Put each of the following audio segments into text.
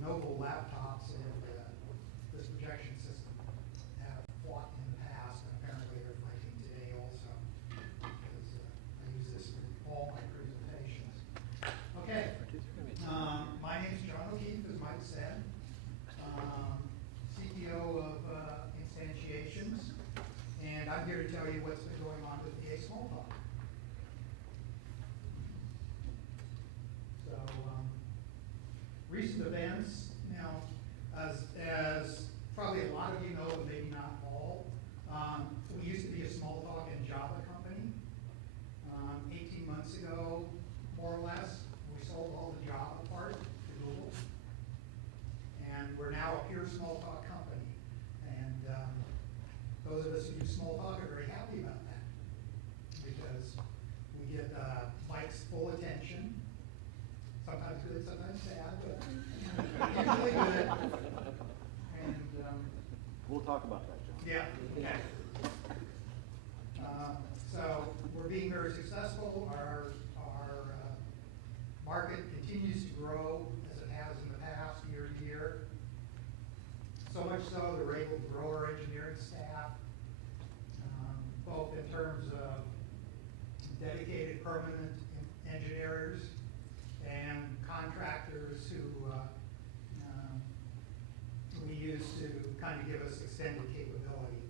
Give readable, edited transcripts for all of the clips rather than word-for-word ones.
Lenovo laptops and this projection system have fought in the past, and apparently they're fighting today also, because I use this in all my presentations. Okay, my name is John O'Keefe, as Mike said, CTO of Instantiations, and I'm here to tell you what's been going on with VA Smalltalk. So, recent events, as probably a lot of you know, and maybe not all, we used to be a Smalltalk and Java company. 18 months ago, more or less, we sold all the Java part to Google. And we're now a pure Smalltalk company. And those of us who use Smalltalk are very happy about that, because we get Mike's full attention. Sometimes good, sometimes sad, but usually good. And we'll talk about that, John. yeah, okay. So we're being very successful. Our market continues to grow as it has in the past, year to year. So much so that we're able to grow our engineering staff, both in terms of dedicated permanent engineers and contractors who we use to kind of give us extended capability.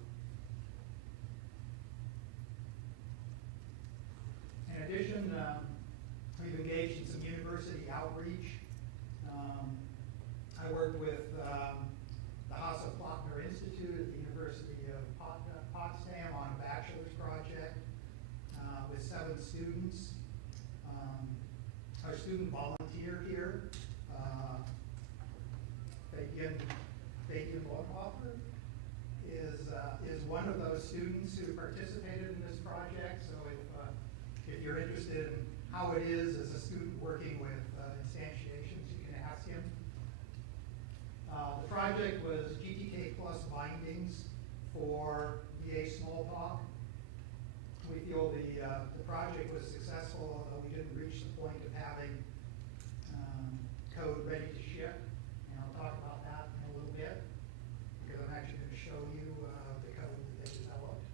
In addition, we've engaged in some university outreach. I worked with the Hasso-Plattner Institute at the University of Potsdam on a bachelor's project with 7 students. Our student volunteer here, Fabian Bonhoeffer, is one of those students who participated in this project. So if you're interested in how it is as a student working with instantiations, you can ask him. The project was GTK plus bindings for VA Smalltalk. We feel the project was successful, although we didn't reach the point of having code ready to ship. And I'll talk about that in a little bit, because I'm actually going to show you the code that they developed.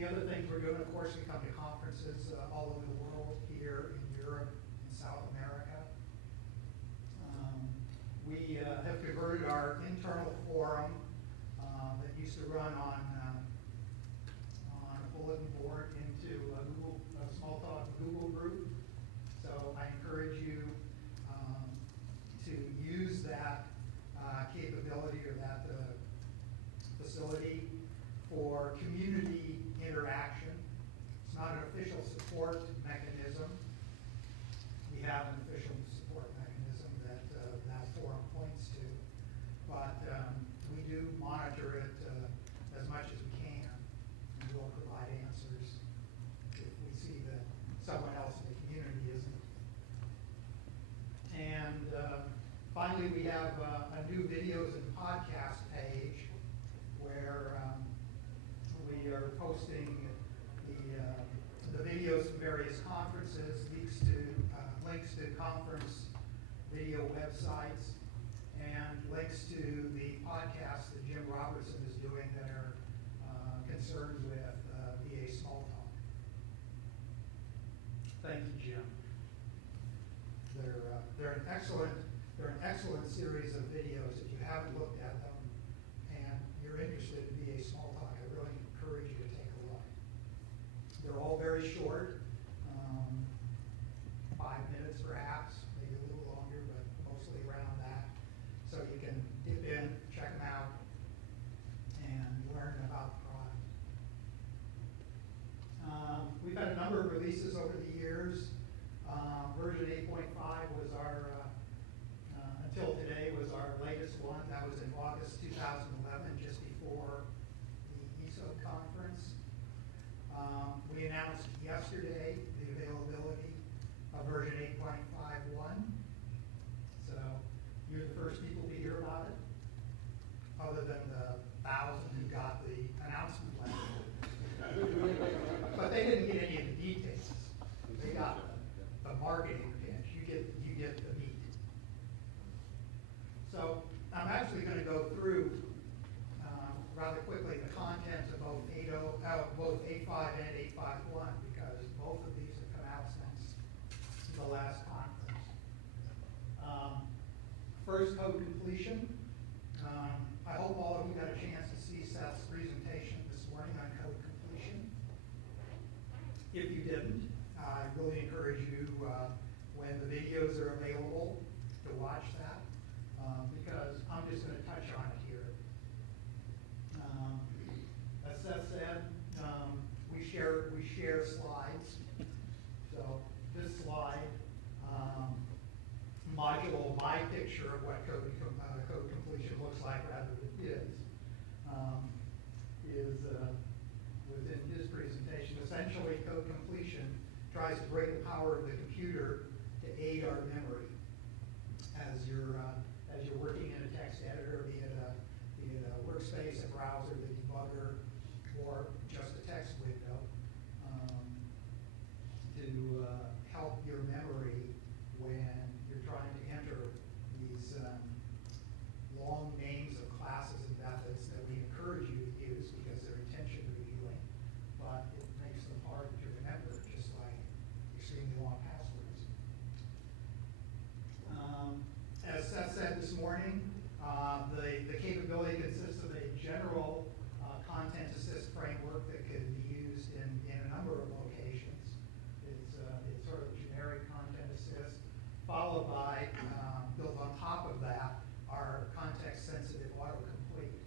The other things we're doing, of course, we come to conferences all over the world, here in Europe and South America. We have converted our internal forum that used to run on a bulletin board into a Smalltalk Google group. So I encourage you to use that capability or that facility for community interaction. It's not an official support mechanism. We have an official support mechanism that that forum points to, but we do monitor it as much as we can, and we'll provide answers if we see that someone else in the community isn't. And finally, we have a new videos and podcast page where we are posting the videos from various conferences, links to conference video websites, and links to the podcasts that Jim Robertson is doing that are concerned with VA Smalltalk. Thank you, Jim. They're an excellent series of videos. If you haven't looked at them and you're interested in VA Smalltalk, I really encourage you to take a look. They're all very short, 5 minutes perhaps, maybe a little longer, but mostly around that. So you can dip in, check them out, and learn about the product. We've had a number of releases over the years. Version 8.5 was our, until today, was our latest one. That was in August 2011, just before the ESO conference. We announced yesterday the availability of version 8.51. So you're the first people to hear about it, other than the 1,000 who got the announcement letter. But they didn't get any of the details. They got the marketing pitch. You get the meat. videos are available to watch that, because I'm just gonna touch on it here. As Seth said, we share slides. So this slide, module my picture of what code completion looks like rather than is within his presentation. Essentially, code completion tries to break the power of the computer to aid our memory as you're working in a text editor, be it a workspace, a browser, the debugger, or just a text window, to help your memory when you're trying to enter these long names of classes and methods that we encourage you to use because they're intention revealing, but it makes them hard to remember, just like extremely long passwords. As Seth said this morning, the capability consists of a general content assist framework that could be used in a number of locations. It's sort of generic content assist, followed by, built on top of that, our context-sensitive autocomplete.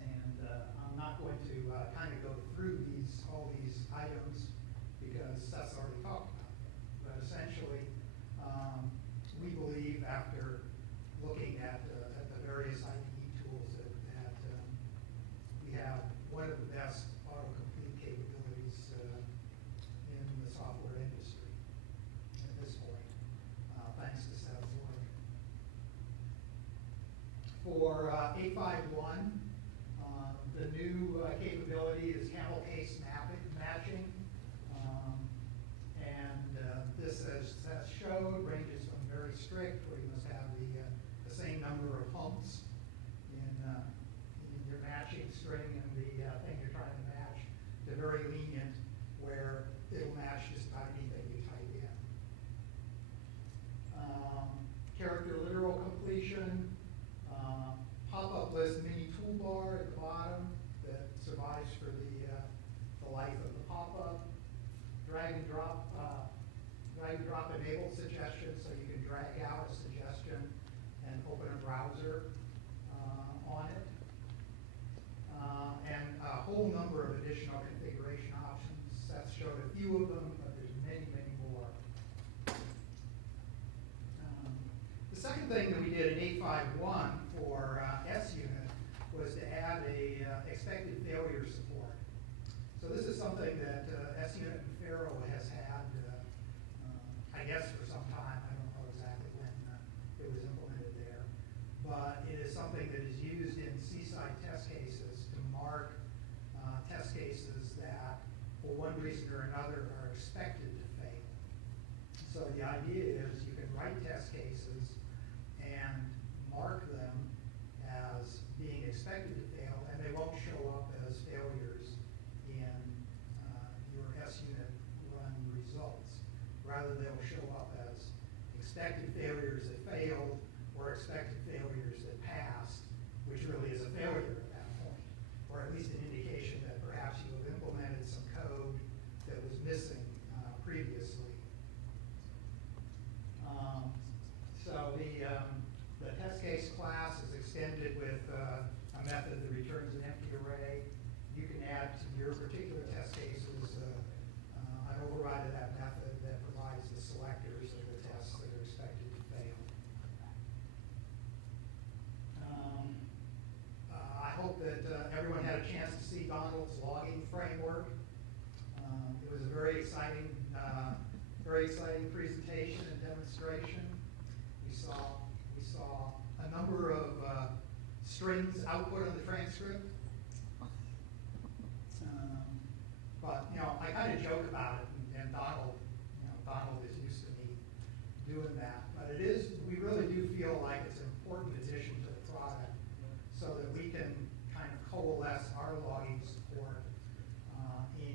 I'm not going to kind of go through all these items because Seth's already talked about them. But essentially, we believe after looking at the various IDE tools that we have one of the best autocomplete capabilities in the software industry at this point, thanks to Seth's work. For 851, the new capability is camel case matching. This, as Seth showed, ranges from very strict, where you must have the same number of humps in your matching string and the thing you're trying to match, to very lenient, where it'll match just about anything you type in. Character literal completion, pop-up list mini toolbar at the bottom that survives for the life of the pop-up. Drag and drop enabled suggestion, so you can drag out a suggestion and open a browser on it. And a whole number of additional configuration options. Seth showed a few of them, but there's many, many more. The second thing that we did in 851 for SUnit was to add a expected failure support. So this is something that SUnit and Pharaoh has had, I guess for some time. I don't know exactly when it was implemented there. But it is something that is used in C-side test cases to mark test cases that, for one reason or another, are expected to fail. So the idea is you can write test cases and mark them as being expected to fail, and they won't show up as failures in your SUnit run results. Rather, they'll show up as expected failures that failed or expected failures that passed, which really is a failure at that point, or at least an indication that perhaps you have implemented some code that was missing previously. So the test case class is extended with a method that returns an empty array. You can add to your particular test cases an override of that method that provides the selectors of the tests that are expected to fail. I hope that everyone had a chance to see Donald's logging framework. It was a very exciting presentation and demonstration. We saw a number of strings output on the transcript. But I kind of joke about it, and Donald is used to me doing that. But we really do feel like it's an important addition to the product, so that we can kind of coalesce our logging support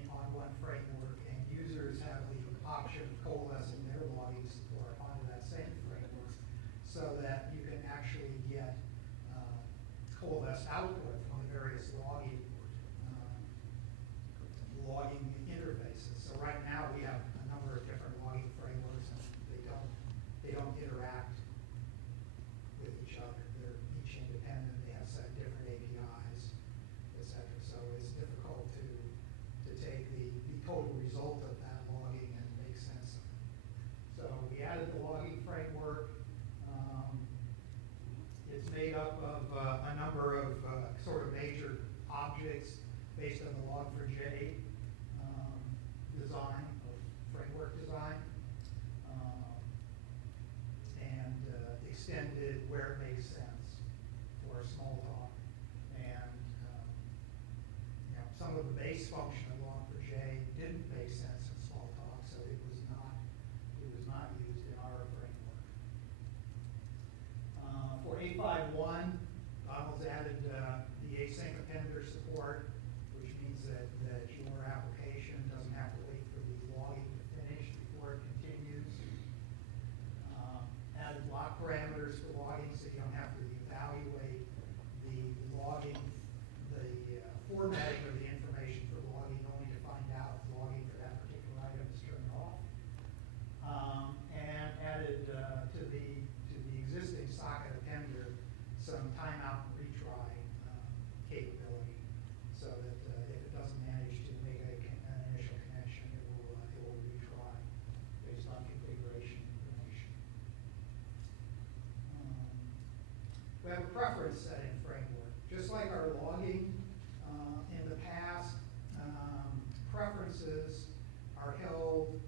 on one framework, and users have the option of coalescing their logging support onto that same framework, so that you can actually get coalesced output from the various logging interfaces. So right now we have a number of different logging frameworks we have a preference setting framework. Just like our logging in the past, preferences are held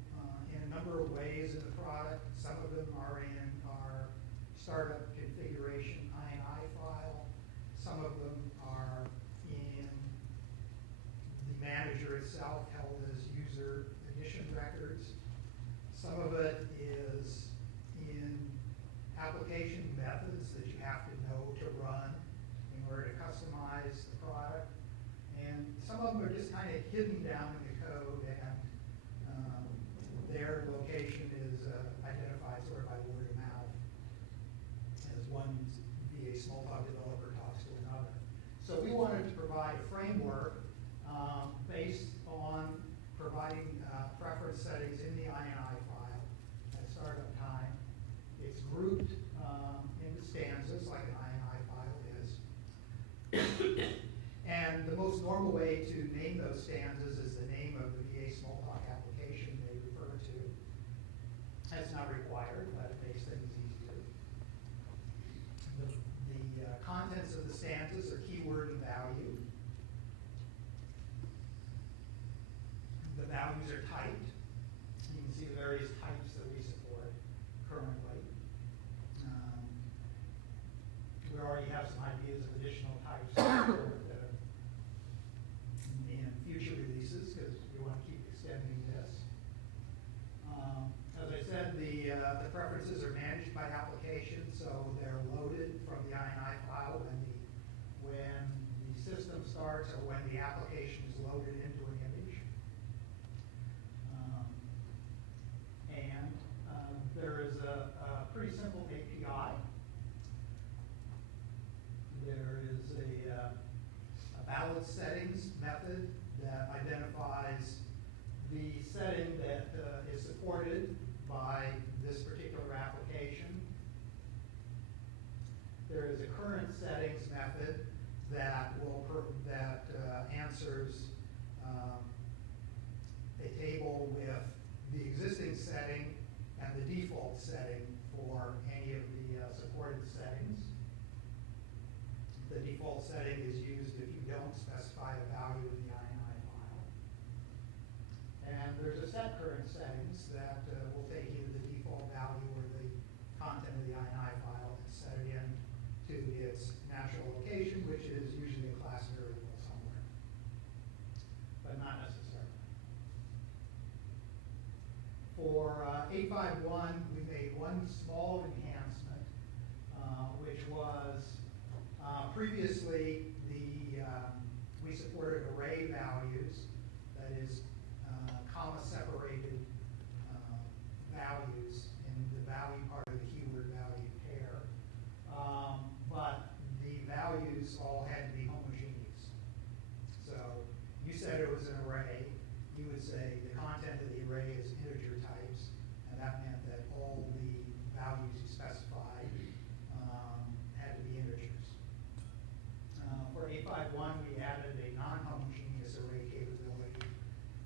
in a number of ways in the product. Some of them are in our startup configuration INI file. Some of them are in the manager itself, held as user edition records. Some of it is in application methods that you have to know to run in order to customize the product. And some of them are just kind of hidden down in the code, and their location is identified sort of by word of mouth as one VA Smalltalk developer talks to another. So we wanted to provide a framework based on providing preference settings in the INI file at startup time. It's grouped into stanzas like an INI file is. And the most normal way to name those stanzas is the name of the VA Smalltalk application they refer to. That's not required, but it makes things easier. The contents of the stanzas are keyword and value. The values are typed. You can see the various types that we support currently. We already have some ideas of additional types in future releases because we want to keep extending this. As I said, the preferences are managed by application, so they're loaded from the INI file when the system starts or when the application is loaded into an image. There is a pretty simple API. There is a ballot settings method that identifies the setting that is supported by this particular application. There is a current settings method that answers a table with the existing setting and the default setting for any of the supported settings. The default setting is used if you don't specify a value in the INI file. And there's a set current settings that will take either the default value or the content of the INI file and set it in to its natural location, which is usually a class variable somewhere, but not necessarily. For 851, we made one small enhancement, which was previously we supported array values, that is comma separated values in the value part of the keyword value pair, but the values all had to be homogeneous. So you said it was an array, you would say the content of the array is integer types, and that meant that all the values you specified had to be integers. For 851, we added a non-homogeneous array capability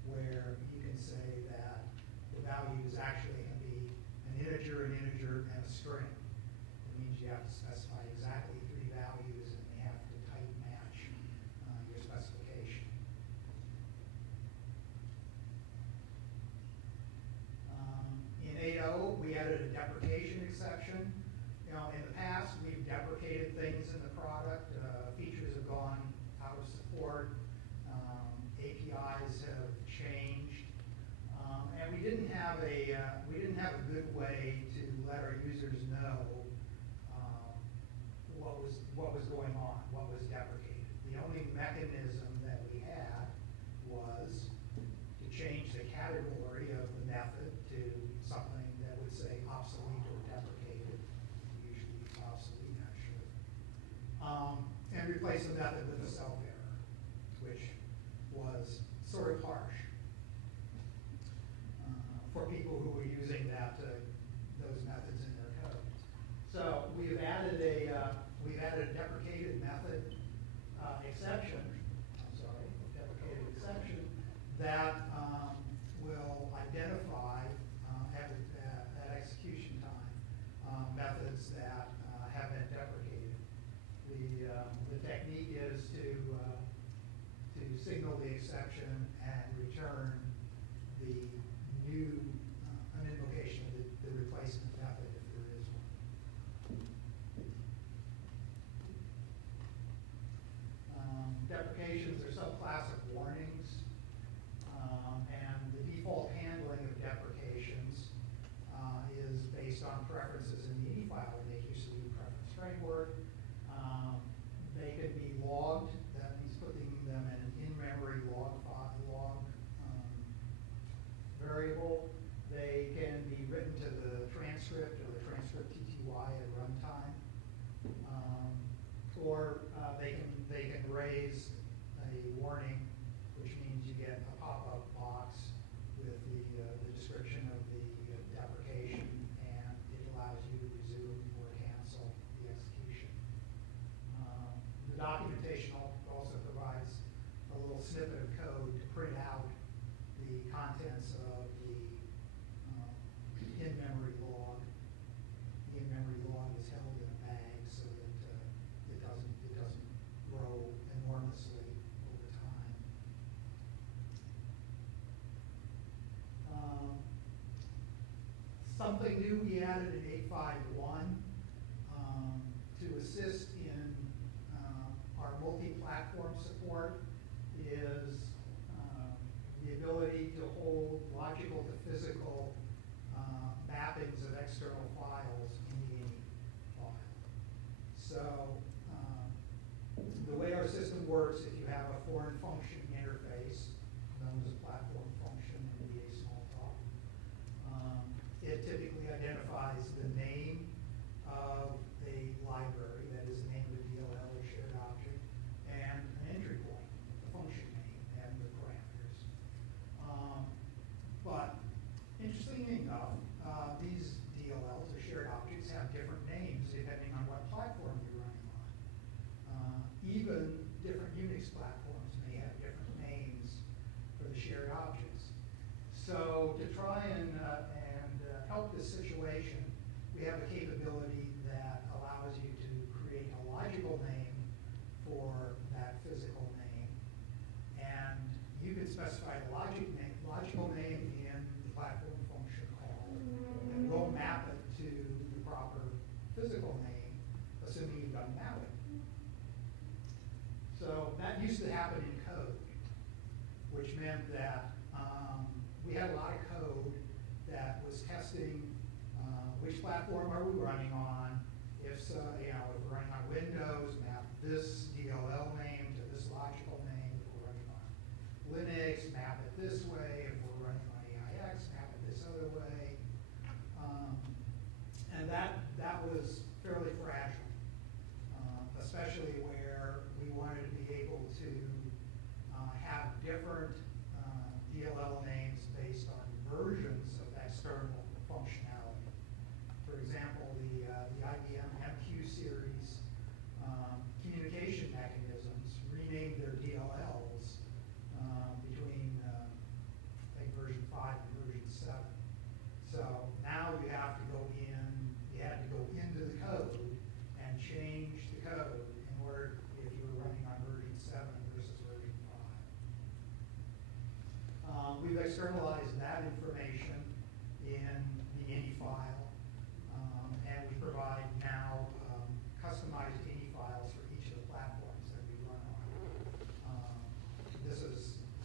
where you can say that the values actually can be an integer, and a string. It means you have to specify exactly 3 values, and they have to type match your specification. In 8.0, we added a deprecation exception. In the past, we've deprecated things in the product. Features have gone out of support. APIs have changed, and we didn't have a good way to let our users know what was going on, what was deprecated. The only mechanism that we had was to change the category of the method to something that would say obsolete or deprecated, usually obsolete actually, and replace the method with a self error, which was sort of harsh for people who were using those methods in their code. So we've added a deprecated method exception. Deprecated exception that will identify at execution time methods that have been deprecated. exception and return the new, an invocation of the replacement method if there is one. Deprecations are subclass of warnings, and the default handling of deprecations is based on preferences in the INI file. They make use of the preference framework. They can be logged. That means putting them in an in-memory log variable. They can be written to the transcript or the transcript TTY at runtime, or they can raise a warning, which means you get a pop-up box with the description of the deprecation, and it allows you to resume or cancel the execution. The documentation also provides a little snippet of code to print out the contents of the in-memory log. The in-memory log is held in a bag so that it doesn't grow enormously over time. Something new we added in 8.5.1 to assist in our multi-platform support is the ability to hold logical to physical mappings of external files in the INI file. So the way our system works, if you have a foreign function interface, known as a platform function in VA Smalltalk, it typically identifies the name of a library, that is the name of the DLL or shared object, and an entry point, the function name, and the parameters. But interestingly enough, these DLLs or shared objects have different names depending on what platform you're running on. Even different Unix platforms may have different names for the shared objects. So to try and help this situation, we have a capability that allows you to create a logical name for that physical name, and you can specify the logical name in the platform function call, and we'll map it to the proper physical name, assuming you've done mapping. So that used to happen in code, which meant that we had a lot of code that was testing which platform are we running on. If so, if we're running on Windows, map this DLL name to this logical name. If we're running on Linux, map it this way. If we're running on AIX, map it this other way. And that was fairly fragile, especially where we wanted to be able to have different DLL names based on versions of external functionality. For example, the IBM MQ series communication mechanisms renamed their DLLs between I think version 5 and version 7. So now you had to go into the code and change the code in order, if you were running on version 7 versus version 5. We've externalized that information in the INI file, and we provide now customized INI files for each of the platforms that we run on.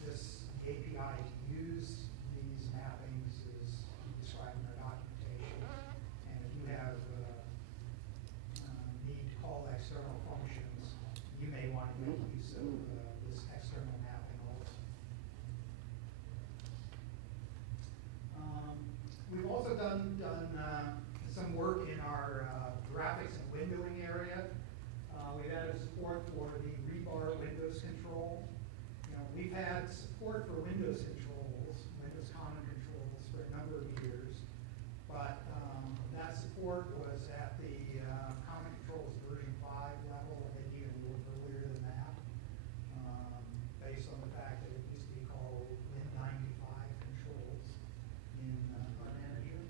This API to use these mappings is described in our documentation, and if you have need to call external functions, you may want to make use of this external mapping also. We've also done some work in our graphics and windowing area. We've added support for the rebar Windows control. We've had support for Windows controls, Windows common controls, for a number of years, but that support was at the common controls version 5 level, and maybe even a little earlier than that, based on the fact that it used to be called Win95 controls in our manager.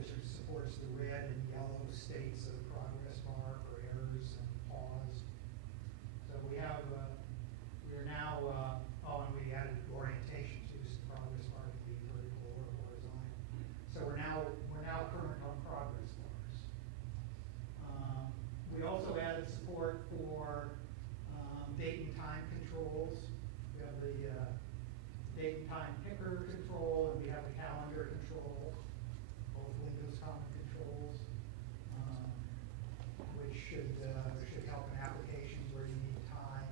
which supports the red and yellow states of progress bar for errors and pause. So we have, we are now, and we added orientation too, so progress bar can be vertical or horizontal. So we're now current on progress bars. We also added support for date and time controls. We have the date and time picker control, and we have the calendar control, both Windows common controls, which should help in applications where you need time.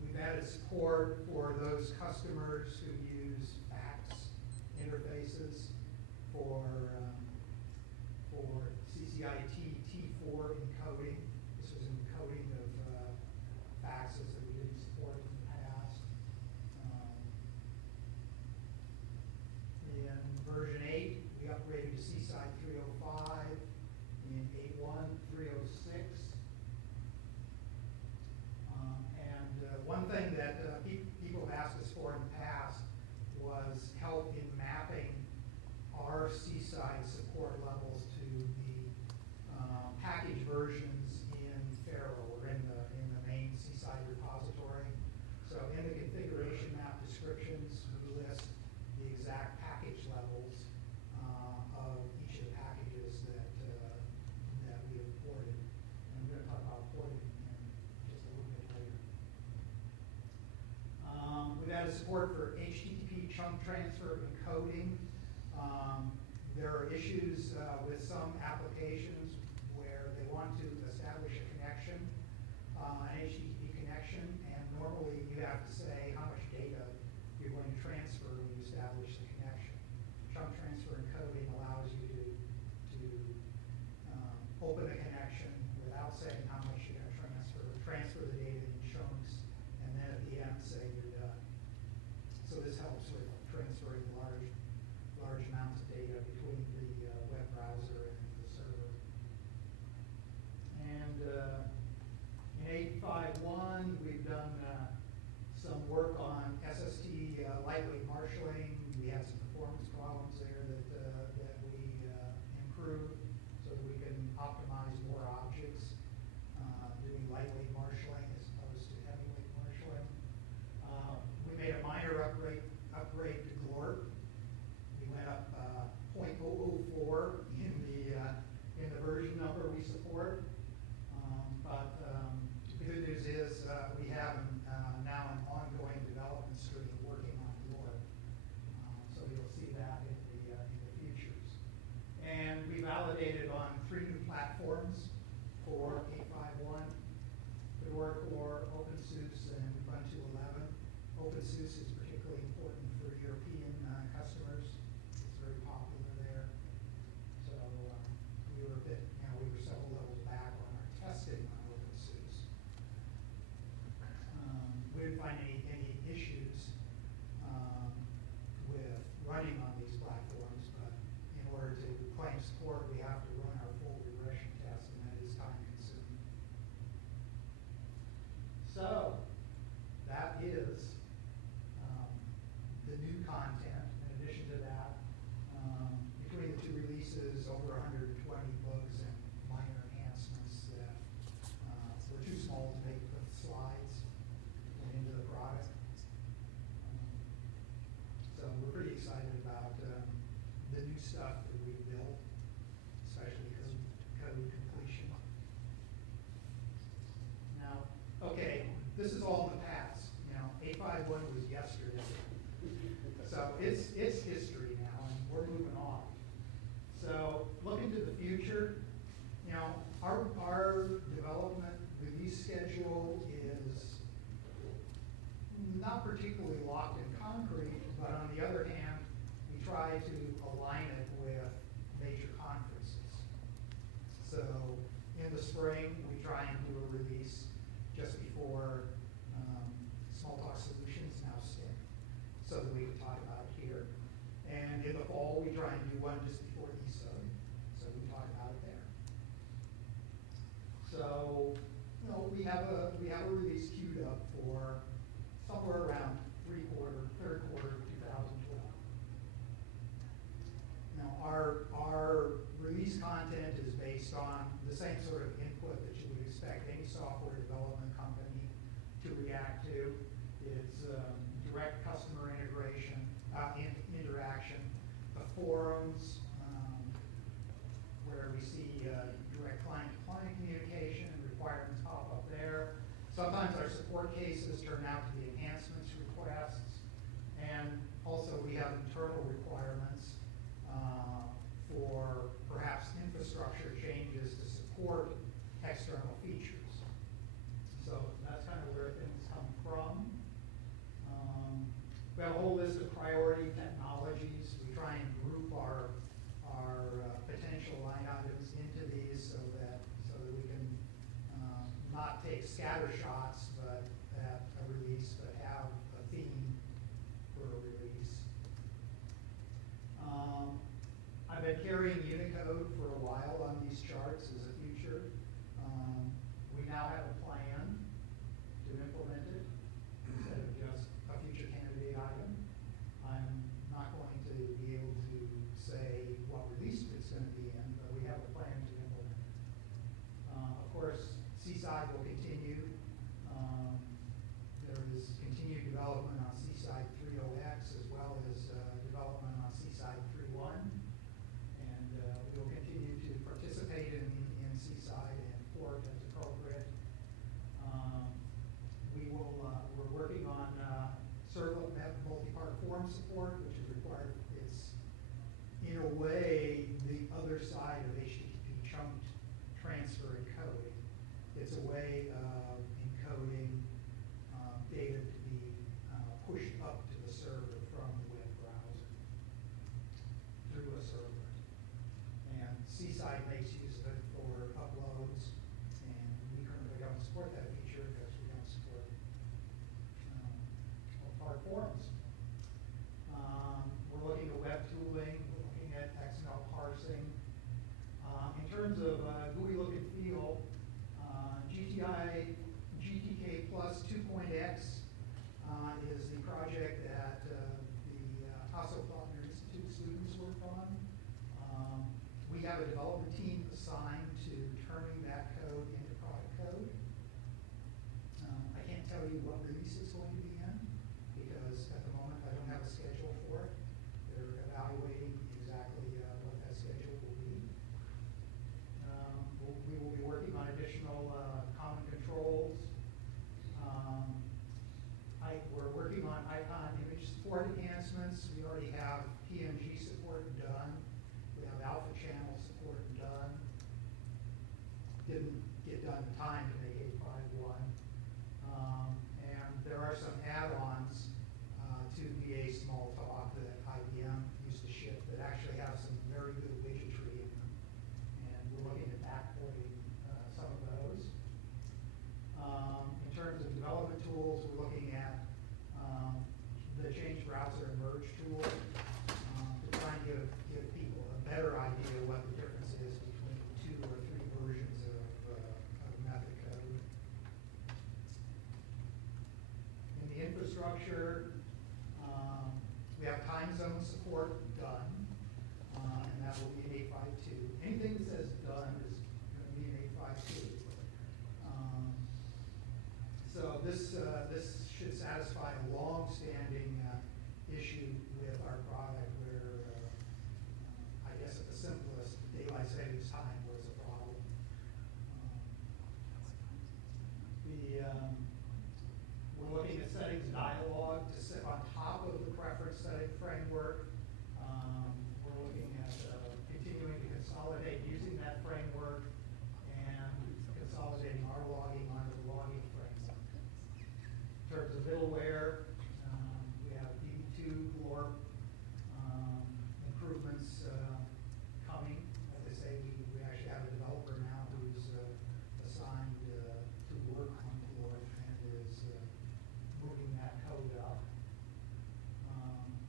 We've added support for those customers who use fax interfaces for CCIT T4 encoding. This was encoding of faxes that we didn't support in the past. In version 8, we upgraded to CSI 305. In 8.1, 306. One thing that people have asked us for in the past was help in mapping our CSI support levels to the package versions in Faro or in the main CSI repository. So in the configuration map descriptions, we list the exact package levels of each of the packages that we have ported. And we're going to talk about porting in just a little bit later. We've added support for HTTP chunk transfer encoding. There are issues with some applications where they want to establish a connection, an HTTP connection, and normally you have to say how much data you're going to transfer when you establish the connection. Chunk transfer encoding allows you to open a connection without saying how much you're going to transfer the data in chunks, and then at the end say you're done. So this helps with transferring large amounts of data between the web browser and the server. And in 8.5.1, we've done some work on SST lightweight marshaling. We had some performance problems there that we improved so that we can optimize more objects doing lightweight marshaling as opposed to heavyweight marshaling. We made a minor upgrade to Glorp. We went up 0.004 in the version number we support. But the good news is we have now an ongoing development stream working on Glorp. So you'll see that in the futures. And we validated on 3 new platforms for 8.5.1. Fedora Core, OpenSUSE, and Ubuntu 11. OpenSUSE is particularly important for European customers. It's very popular there. So we were several levels back on our testing on OpenSUSE. We didn't find any issues with running on these platforms, but in order to claim support, we have to run our full regression test, and that is time consuming. So that is the new content. In addition to that, between the 2 releases, over 120 bugs and minor enhancements that were too small to make the slides and into the product. So we're pretty excited about the new stuff that we've built, especially code completion. Now, okay, this is all in the past. 8.5.1 was yesterday. So it's history now, and we're moving on. So looking to the future, our development release schedule is not particularly locked in concrete, but on the other hand, we try to align it with major conferences. So in the spring, we try and do a release just before Smalltalk Solutions, now STIC, so that we can talk about it here. And in the fall, we try and do one just before ESO, so we can talk about it there. So, we have a release queued up for somewhere around third quarter of 2012. same sort of input that you would expect any software development company to react to. It's direct customer interaction, the forums, where we see direct client-to-client communication and requirements pop up there. Sometimes our support cases turn out to be enhancements requests, and also we have internal requirements for perhaps infrastructure changes to support external features. So that's kind of where things come from. We have a whole list of priority technologies. We try and group our potential line items into these so that we can not take scatter shots, but at a release, but have a theme for a release. I've been carrying Unicode for a while on these charts as a feature. We now have a plan to implement it instead of just a future candidate item. I'm not going to be able to say what release it's going to be in, but we have a plan to implement it. Of course, Seaside will continue. There is continued development on Seaside 3.0x as well as development on Seaside 3.1. And we will continue to participate in Seaside and port as appropriate. We're working on servlet multi-part form support, which is required. It's, in a way, the other side of HTTP chunked transfer encoding. It's a way of encoding data to be pushed up to the server from the web browser through a server. And Seaside makes use of it for uploads, and we currently don't support that feature because we don't support multi-part forms. We're looking at web tooling, we're looking at XML parsing. In terms of GUI look and feel, GTK plus 2.x is the project that the Hasso-Plattner Institute students worked on. We have a development team assigned to turning that code into product code. I can't tell you what release it's going to be in because at the moment I don't have a schedule for it. They're evaluating exactly what that schedule will be. We will be working on additional common controls. We're working on icon image support enhancements. We already have PNG support done. We have alpha channel support done. Didn't get done in time to make 8.5.1. And there are some add-ons to VA Smalltalk that IBM used to ship that actually have some very good widgetry in them. And we're looking at backporting some of those. In terms of development tools, we're looking at the change browser and merge tool to try and give people a better idea of what the difference is between 2 or 3 versions of method code. In the infrastructure, we have time zone support done, and that will be in 8.5.2. Anything that says done is going to be in 8.5.2. So this should satisfy a long-standing issue with our product where I guess at the simplest, daylight savings time was a problem. We're looking at settings dialog to sit on top of the preference setting framework. We're looking at continuing to consolidate using that framework and consolidating our logging onto the logging framework. In terms of middleware, we have DB2 Glorp improvements coming. As I say, we actually have a developer now who's assigned to work on Glorp and is moving that code up.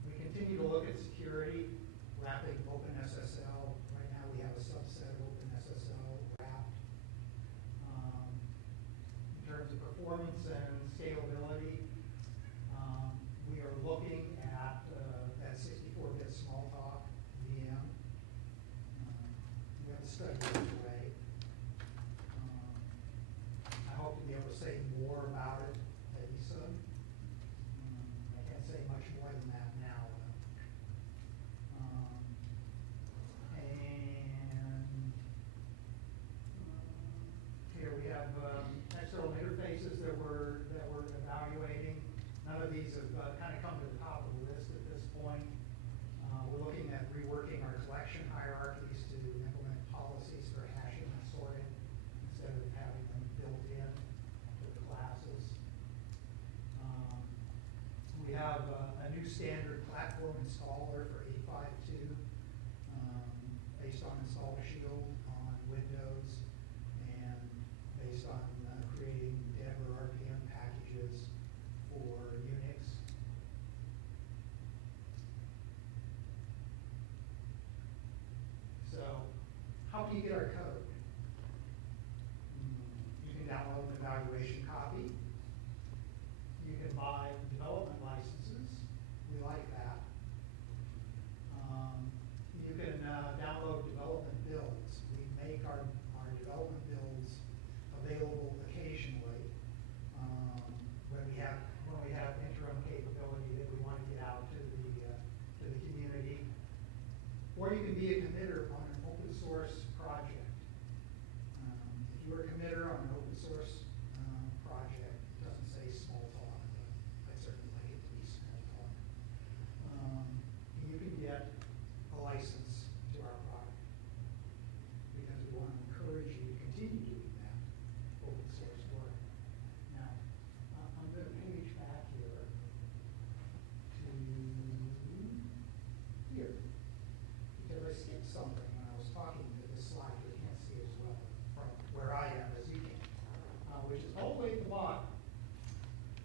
We continue to look at security, wrapping OpenSSL. Right now we have a subset of OpenSSL wrapped. In terms of performance and scalability, we are looking at that 64-bit Smalltalk VM. We have a study underway. platform installer for 852, based on installer shield on Windows, and based on creating dev or RPM packages for Unix. So, how do you get our code? You can download an evaluation copy. You can buy development licenses. We like that. You can download development builds. We make our development builds available occasionally when we have interim capability that we want to get out to the community. Or you can be a committer on an open source project. If you're a committer on an open source project, it doesn't say Smalltalk, but I certainly like it to be Smalltalk. You can get a license to our product because we want to encourage you to continue doing that open source work. Now, I'm going to page back here to here because I skipped something when I was talking to this slide. You can't see as well from where I am as you can, which is all the way at the bottom,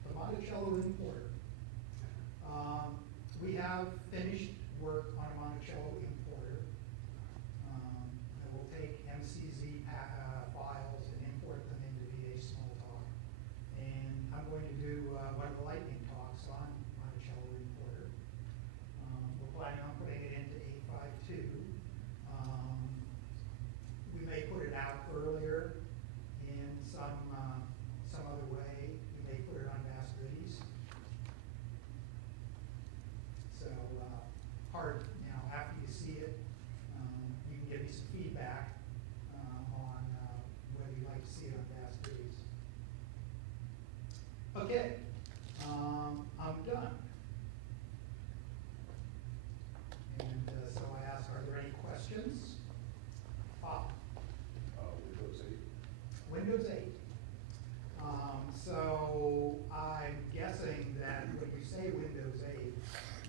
the Monticello importer. We have finished work on a Monticello importer that will take MCZ files and import them into VA Smalltalk. And I'm going to do one of the lightning talks on Monticello importer. We're planning on putting it into 852. We may put it out earlier in some other way. We may put it on Vast Goodies. So hard, after you see it, you can give me some feedback on whether you'd like to see it on Vast Goodies. Okay, I'm done. And so I ask, are there any questions? Bob? Windows 8. Windows 8. So I'm guessing that when you say Windows 8,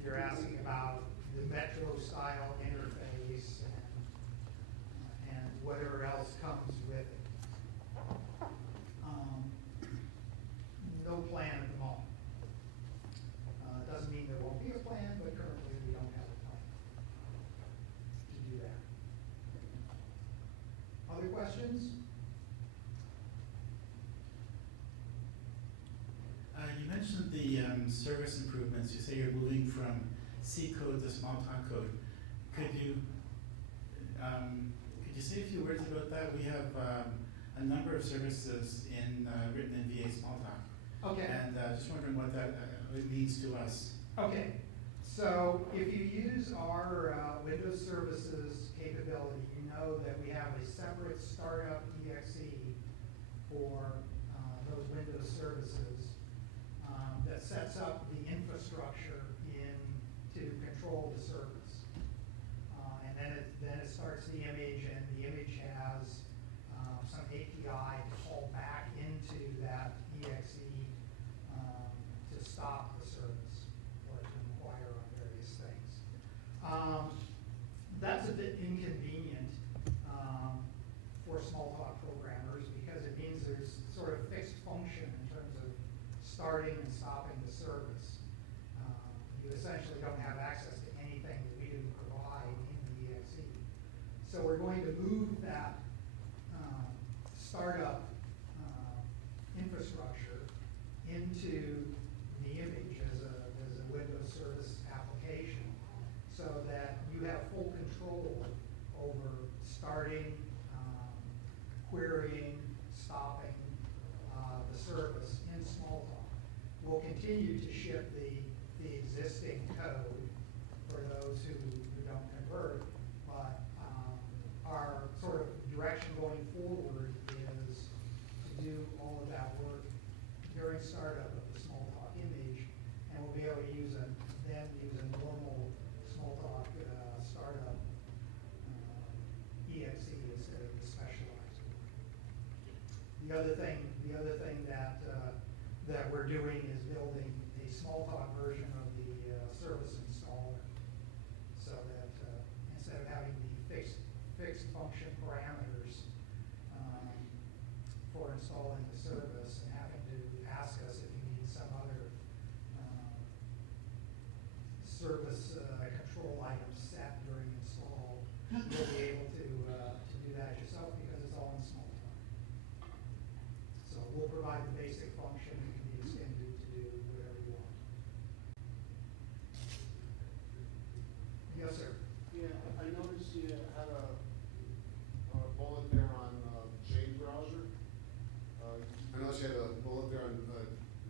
you're asking about the Metro style interface and whatever else comes with it. No plan at the moment. Doesn't mean there won't be a plan, but currently we don't have a plan to do that. Other questions? You mentioned the service improvements. You say you're moving from C code to Smalltalk code. Could you say a few words about that? We have a number of services written in VA Smalltalk. Okay. And just wondering what that means to us. Okay, so if you use our Windows Services capability, you know that we have a separate startup exe for those Windows services that sets up the infrastructure to control the service. And then it starts the image, and the image has some API to call back into that exe to stop the service or to inquire on various things. That's a bit inconvenient for Smalltalk programmers because it means there's sort of fixed function in terms of starting and stopping the service. You essentially don't have access to anything that we didn't provide in the exe. So we're going to move that startup infrastructure into the image as a Windows service application so that you have full control over starting, querying, stopping the service in Smalltalk. We'll continue to ship the existing code for those who don't convert, but our sort of direction going forward is control items set during install, you'll be able to do that yourself because it's all in Smalltalk. So we'll provide the basic function, it can be extended to do whatever you want. Yes, sir. Yeah, I noticed you had a bullet there on change browser. I noticed you had a bullet there on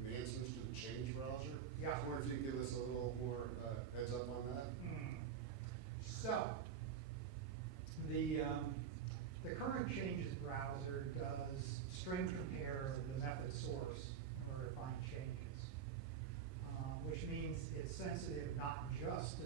enhancements to the change browser. Yeah. I wonder if you could give us a little more heads up on that. So, the current changes browser does string compare the method source in order to find changes, which means it's sensitive not just to